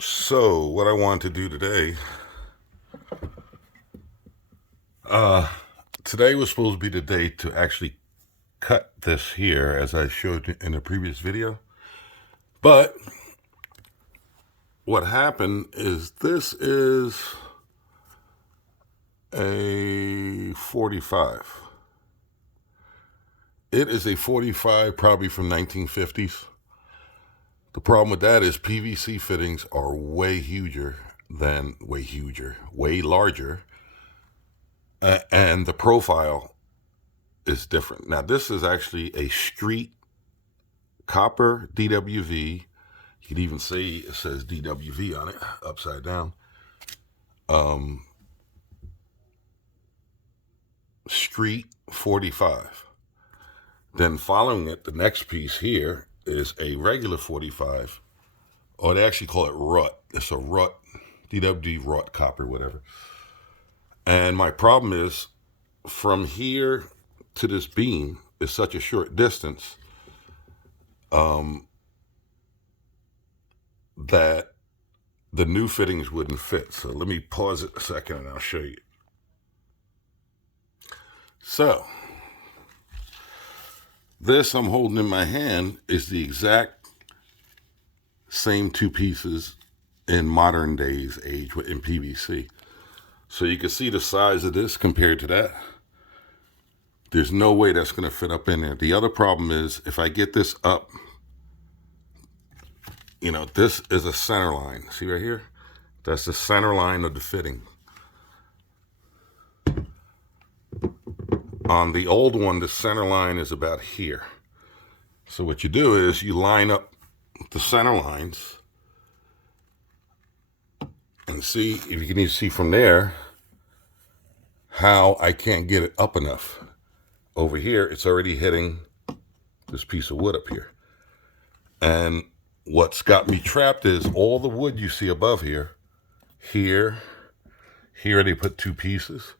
So what I want to do today, today was supposed to be the day to actually cut this here as I showed in the previous video. But what happened is this is a 45. It is a 45 probably from 1950s. The problem with that is PVC fittings are way larger, and the profile is different. Now, this is actually a street copper DWV. You can even see it says DWV on it, upside down. Street 45. Then following it, the next piece here is a regular 45, or they actually call it rut. It's a rut, DWV rut copper, whatever. And my problem is, from here to this beam is such a short distance that the new fittings wouldn't fit. So let me pause it a second and I'll show you. So this I'm holding in my hand is the exact same two pieces in modern days age in PVC. So you can see the size of this compared to that. There's no way that's going to fit up in there. The other problem is if I get this up, this is a center line. See right here? That's the center line of the fitting. On the old one, the center line is about here. So what you do is you line up the center lines and see if you can see from there how I can't get it up enough. Over here, it's already hitting this piece of wood up here. And what's got me trapped is all the wood you see above here, here they put two pieces,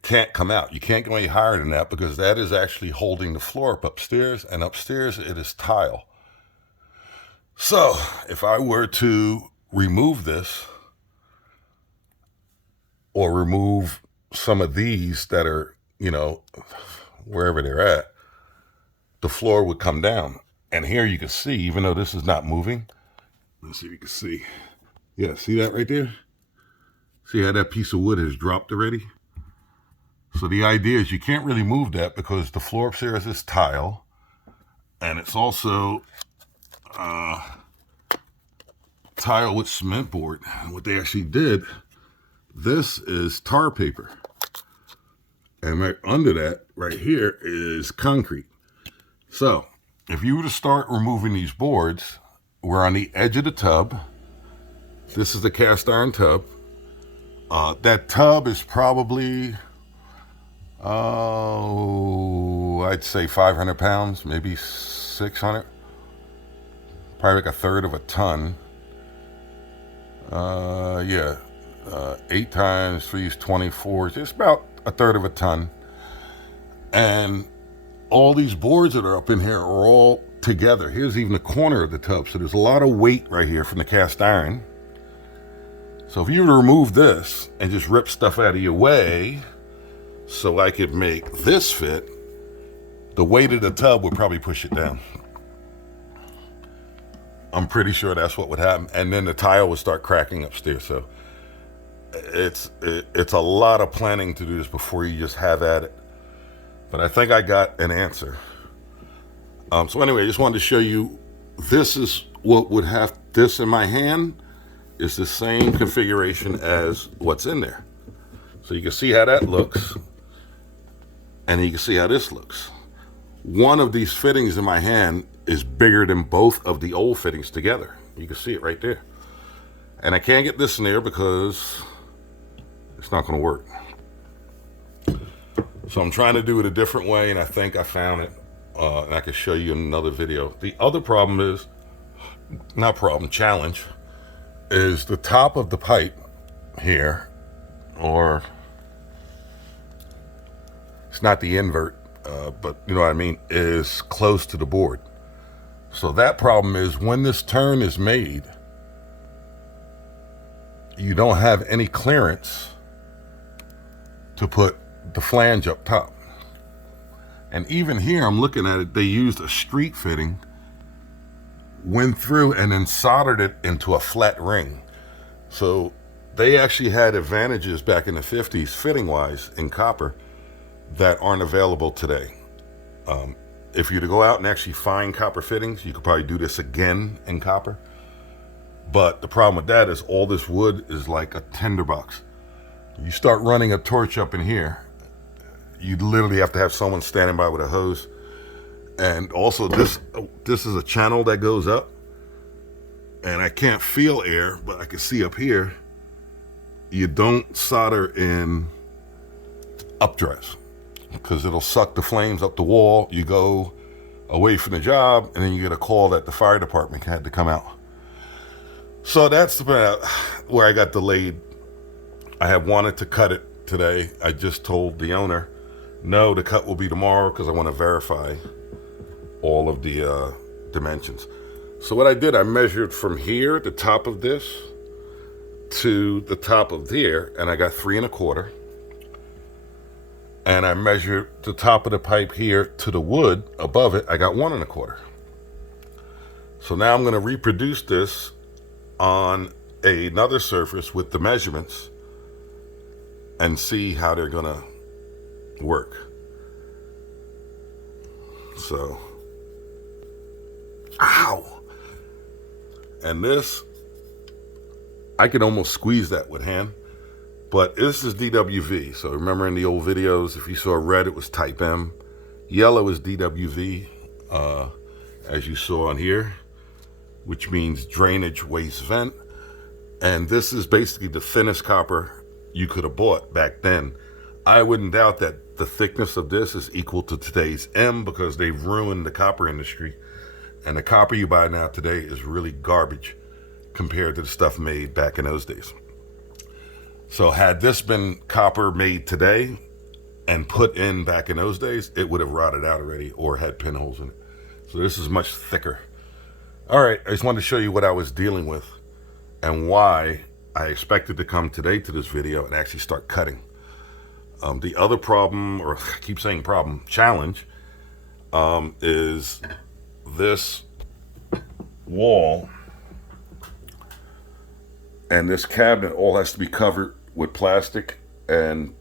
can't come out. You can't go any higher than that because that is actually holding the floor up upstairs, and upstairs it is tile. So if I were to remove this or remove some of these that are, wherever they're at, the floor would come down. And here you can see, even though this is not moving, let's see if you can see. Yeah, see that right there? See how that piece of wood has dropped already? So the idea is you can't really move that because the floor upstairs is tile, and it's also tile with cement board. And what they actually did, this is tar paper. And right under that, right here, is concrete. So if you were to start removing these boards, we're on the edge of the tub. This is the cast iron tub. That tub is probably, I'd say 500 pounds, maybe 600. Probably like a third of a ton. 8 times 3 is 24. It's about a third of a ton. And all these boards that are up in here are all together. Here's even the corner of the tub. So there's a lot of weight right here from the cast iron. So if you were to remove this and just rip stuff out of your way so I could make this fit, the weight of the tub would probably push it down. I'm pretty sure that's what would happen. And then the tile would start cracking upstairs. So it's a lot of planning to do this before you just have at it. But I think I got an answer. So anyway, I just wanted to show you, this is what would have, this in my hand is the same configuration as what's in there. So you can see how that looks, and you can see how this looks. One of these fittings in my hand is bigger than both of the old fittings together. You can see it right there. And I can't get this in there because it's not going to work. So I'm trying to do it a different way, and I think I found it. And I can show you in another video. The other problem is, challenge, is the top of the pipe here, or it's not the invert, but you know what I mean, is close to the board. So that problem is when this turn is made, you don't have any clearance to put the flange up top. And even here, I'm looking at it, they used a street fitting, went through and then soldered it into a flat ring. So they actually had advantages back in the 50s, fitting wise, in copper that aren't available today. If you were to go out and actually find copper fittings, you could probably do this again in copper. But the problem with that is all this wood is like a tinderbox. You start running a torch up in here, you literally have to have someone standing by with a hose. And also this is a channel that goes up, and I can't feel air, but I can see up here, you don't solder in updrafts because it'll suck the flames up the wall. You go away from the job and then you get a call that the fire department had to come out. So that's where I got delayed. I have wanted to cut it today. I just told the owner, no, the cut will be tomorrow because I want to verify all of the dimensions. So what I did, I measured from here, the top of this, to the top of there, and I got 3 1/4. And I measured the top of the pipe here to the wood above it, I got 1 1/4. So now I'm going to reproduce this on another surface with the measurements and see how they're going to work. So, ow! And this, I can almost squeeze that with hand, but this is DWV. So remember in the old videos, if you saw red, it was type M. Yellow is DWV, as you saw on here, which means drainage waste vent. And this is basically the thinnest copper you could have bought back then. I wouldn't doubt that the thickness of this is equal to today's M because they've ruined the copper industry. And the copper you buy now today is really garbage compared to the stuff made back in those days. So had this been copper made today and put in back in those days, it would have rotted out already or had pinholes in it. So this is much thicker. All right, I just wanted to show you what I was dealing with and why I expected to come today to this video and actually start cutting. The other problem, or I keep saying problem, challenge, is this wall and this cabinet all has to be covered with plastic and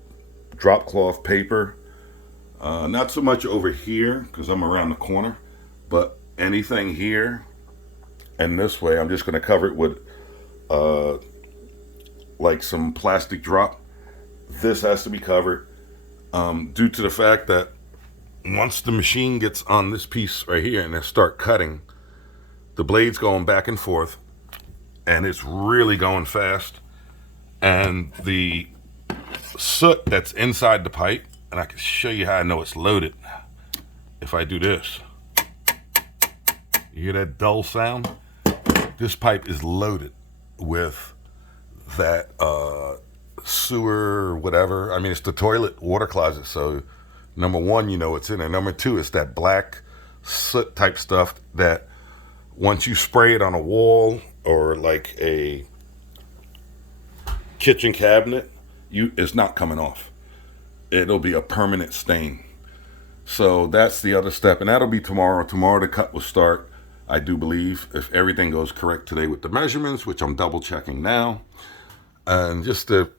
drop cloth paper. Not so much over here because I'm around the corner, but anything here and this way, I'm just going to cover it with like some plastic drop. This has to be covered due to the fact that once the machine gets on this piece right here and they start cutting, the blade's going back and forth and it's really going fast, and the soot that's inside the pipe, and I can show you how I know it's loaded if I do this. You hear that dull sound? This pipe is loaded with that sewer or whatever. I mean, it's the toilet water closet, so number one, you know it's in there. Number two, it's that black soot type stuff that once you spray it on a wall or like a kitchen cabinet, it's not coming off. It'll be a permanent stain. So that's the other step, and that'll be tomorrow. Tomorrow the cut will start, I do believe, if everything goes correct today with the measurements, which I'm double checking now. And just to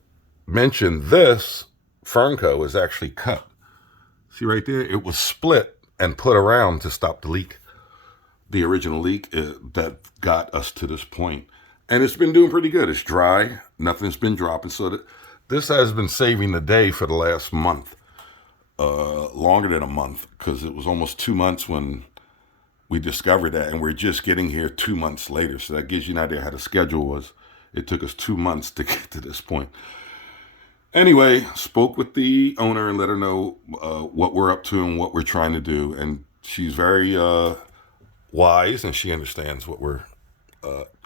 mention, this Fernco is actually cut. See right there? It was split and put around to stop the leak. The original leak that got us to this point. And it's been doing pretty good. It's dry. Nothing's been dropping. So this has been saving the day for the last month. Longer than a month, because it was almost 2 months when we discovered that, and we're just getting here 2 months later. So that gives you an idea how the schedule was. It took us 2 months to get to this point. Anyway, spoke with the owner and let her know what we're up to and what we're trying to do. And she's very wise, and she understands what we're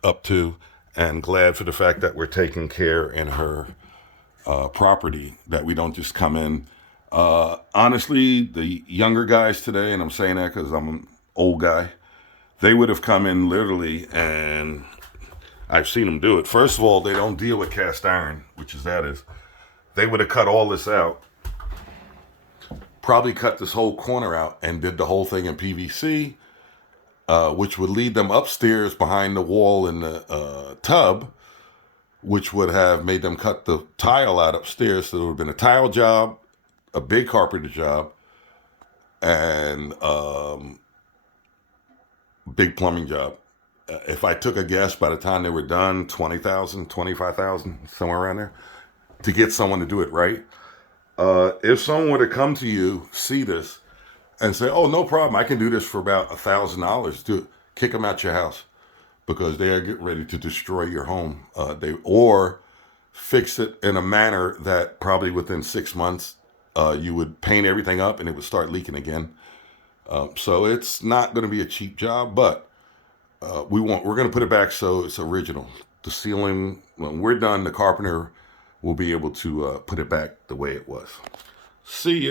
up to, and glad for the fact that we're taking care in her property, that we don't just come in. Honestly, the younger guys today, and I'm saying that because I'm an old guy, they would have come in literally, and I've seen them do it. First of all, they don't deal with cast iron, which is that is. They would have cut all this out, probably cut this whole corner out and did the whole thing in PVC, which would lead them upstairs behind the wall in the tub, which would have made them cut the tile out upstairs. So there would have been a tile job, a big carpenter job, and big plumbing job. If I took a guess, by the time they were done, 20,000, 25,000, somewhere around there, to get someone to do it right. If someone were to come to you, see this, and say, "Oh, no problem, I can do this for about $1,000," do it. Kick them out your house, because they are getting ready to destroy your home. Or fix it in a manner that probably within 6 months you would paint everything up and it would start leaking again. So it's not going to be a cheap job, but we're going to put it back so it's original. The ceiling, when we're done, the carpenter will be able to put it back the way it was. See ya.